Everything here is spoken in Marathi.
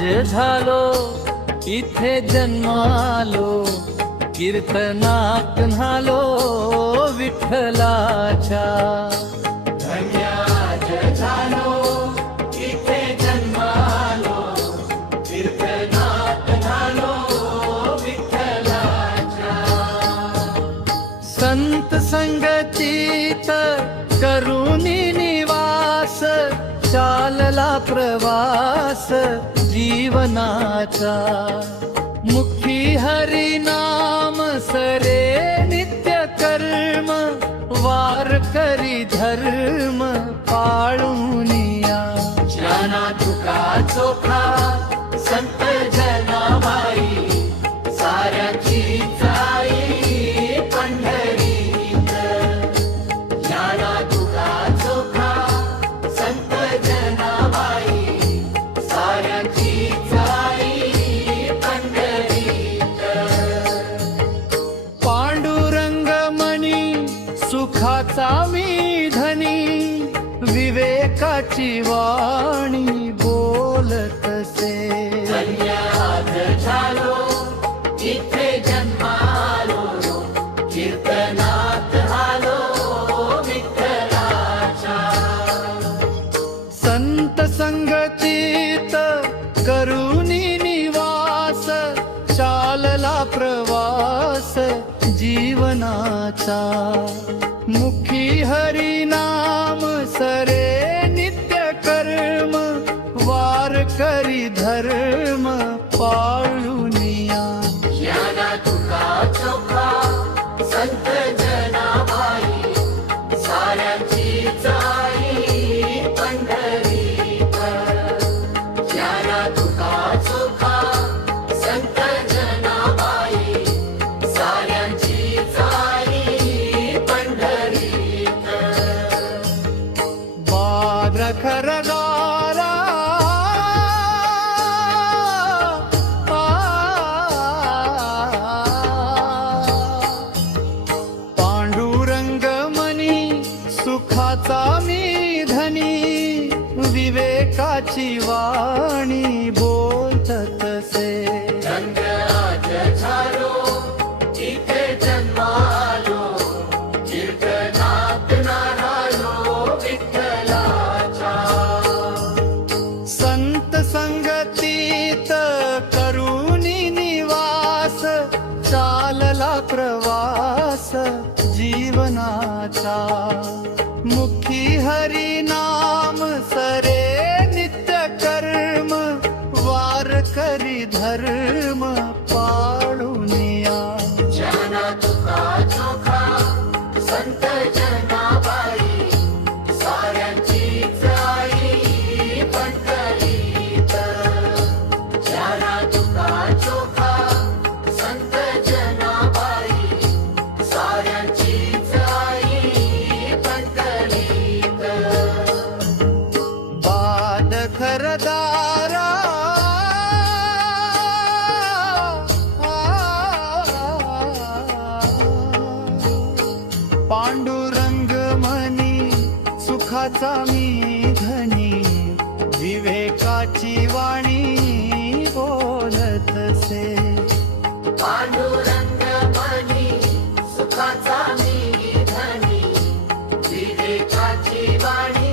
आज झालो इथे जन्मालो, कीर्तनात न्हालो विठ्ठलाच्या. धन्य आज झालो इथे जन्मालो, कीर्तनात न्हालो विठ्ठलाच्या. संत संगतीत करुणी निवास, चालला प्रवास जीवनाचा. मुखी हरिनाम सरे नित्य कर्म, वार करी धर्म पाळूनिया. ज्ञाना तुका चोखा संत जनाबाई, साऱ्याची जाई पंढरीत. ज्ञाना तुका चोखा संत जनाबाई, साऱ्याची जाई पंढरीत. पांडुरंग मणी सुखाचा मी धनी, विवेकाची वाणी बोलतसे. धन्य आज झालो इथे जन्मालो, कीर्तनात आलो विठ्ठलाच्या. संत संगतीत करुणी निवास, चालला प्रवास जीवनाचा. मुखी हरिनाम सरे नित्य कर्म, वार करी धर्म पाळूनिया. ज्ञाना तुका चोखा संत जनाबाई, साऱ्यांची जाई पंढरीत. ज्ञाना तुका चोखा संत जनाबाई, साऱ्यांची जाई पंढरीत. बाद खरदारा पांडुरंग मनी सुखाचा मी धनी, विवेकाची वाणी बोलतसे. धन्य आज झालो इथे जन्मालो, कीर्तनात न्हालो विठ्ठलाच्या. संत संगतीत करुणी निवास, चालला प्रवास जीवनाचा. मुखी हरिनाम सरे नित्य कर्म, वार करी धर्म पाळूनिया. ज्ञाना तुका चोखा संत जनाबाई, साऱ्यांची जाई पंढरीत. ज्ञाना तुका चोखा संत जनाबाई, साऱ्यांची जाई पंढरीत. बाद खरदारा पांडुरंग मनी सुखाचा मी धनी, विवेकाची वाणी बोलतसे. पांडुरंग मनी सुखाचा मी धनी, विवेकाची वाणी